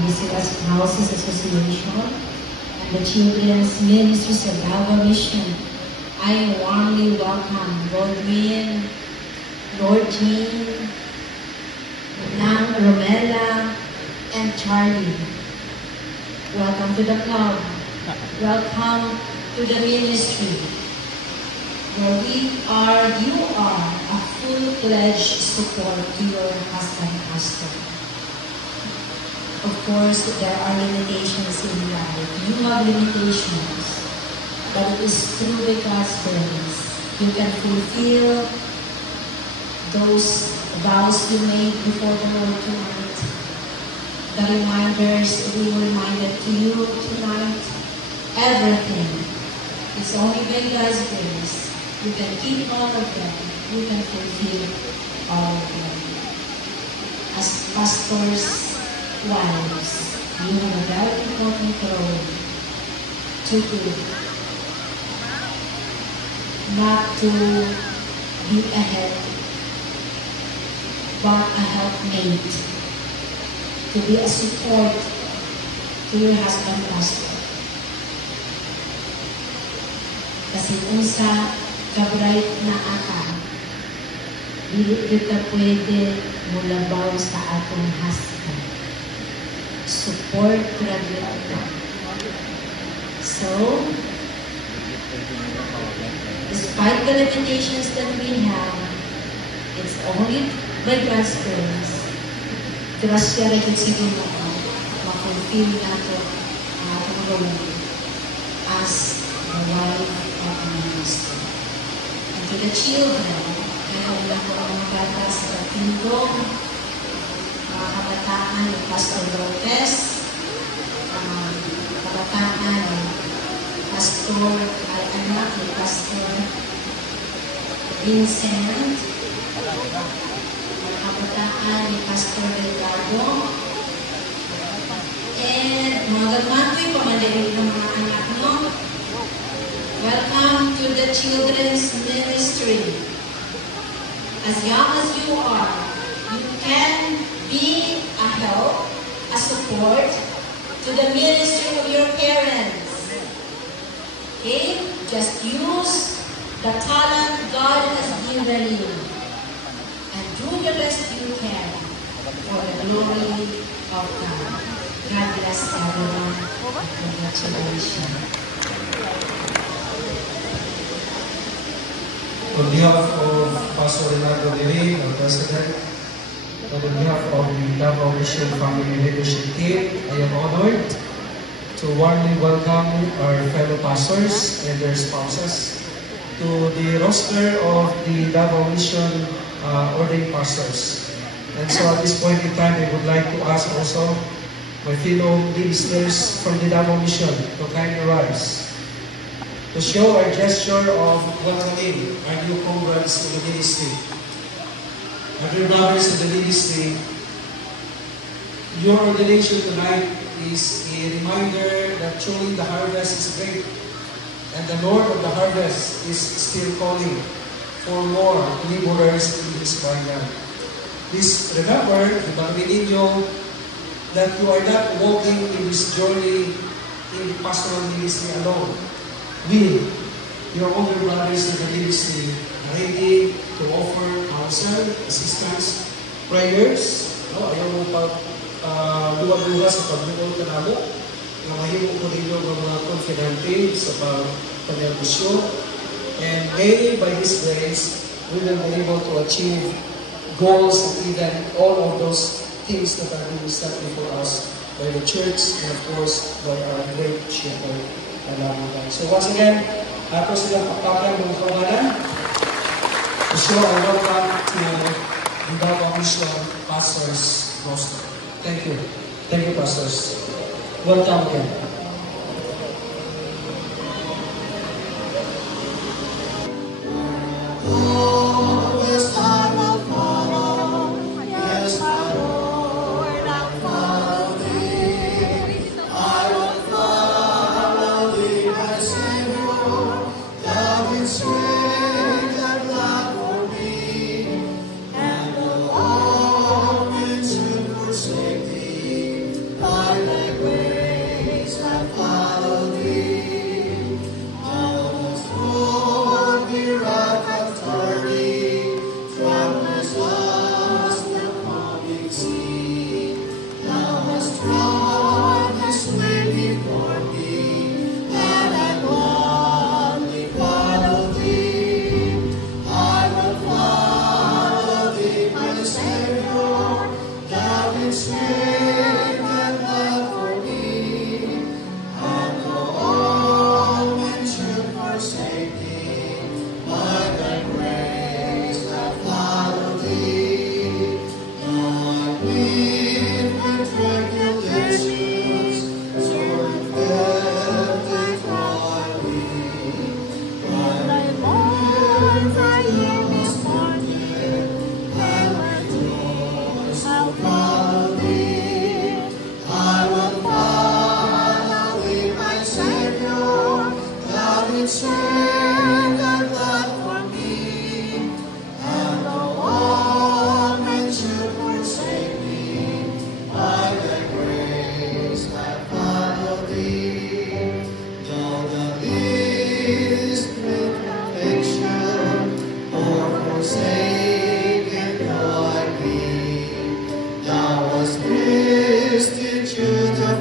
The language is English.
Visit Spouses Association and the Children's Ministries of Davao Mission. I warmly welcome Godwin, Lord Jean, Nang Romela, and Charlie. Welcome to the club. Welcome to the ministry, where you are a full-fledged support to your husband, pastor. Of course, there are limitations in life. You have limitations, but it is through the God's grace you can fulfill those vows you made before the Lord tonight. The reminders we reminded to you tonight, everything. It's only by God's grace. You can keep all of them. You can fulfill all of them. As pastors' wives, you have a very important role to do. Not to be a head, but a helpmate. To be a support to your husband, pastor. Kasi unsa ka-bright na aka, dili kita pwede mulabaw sa atong husband. Support graduate. So, despite the limitations that we have, it's only by God's grace. Grasya rin sa Ginoo, ma-fulfill nato ang atong role as the wife of the minister. And to the children, meron lang po ang mga bata sa Tindong, mga kabataan ni Pastor Lopez, kabataan ni Pastor anak ni Pastor Vincent, kabataan ni Pastor Ricardo, and mga gagmatoy pamandarin ng mga anak mo. Welcome to the children's ministry. As young as you are, you can be a help, a support to the ministry of your parents. Okay? Just use the talent God has given you. And do the best you can for the glory of God. God bless everyone. Congratulations. On behalf of Pastor Renato Diri, our President, and on behalf of the Davao Mission Family Leadership Team, I am honored to warmly welcome our fellow pastors and their spouses to the roster of the Davao Mission ordained pastors. And so at this point in time, I would like to ask also my fellow ministers from the Davao Mission to kindly rise to show our gesture of welcoming our new converts to the ministry. Our dear brothers in the ministry, your ordination tonight is a reminder that truly the harvest is great and the Lord of the harvest is still calling for more laborers in His vineyard. Please remember, ibangin ninyo, that you are not walking in this journey in pastoral ministry alone. We, your older brothers in the ministry, are ready to offer counsel, assistance, prayers. Ayaw mo duwa-duwa sa pagbuod ka namo. Mahimo ko ninyo ng mga confidante sa pag-negosyo. And may, by His grace, we will be able to achieve goals and even all of those things that are being set before us by the church and of course by our great shepherd. So once again, ako silang pakpakan ng kawalan. So I welcome to the Davao Mission Pastors roster. Thank you. Thank you, Pastors. Welcome again. I shed thy blood for me, and though all men should forsake me, by thy grace I follow thee. Though the least affliction or forsaken though I be, thou wast destitute of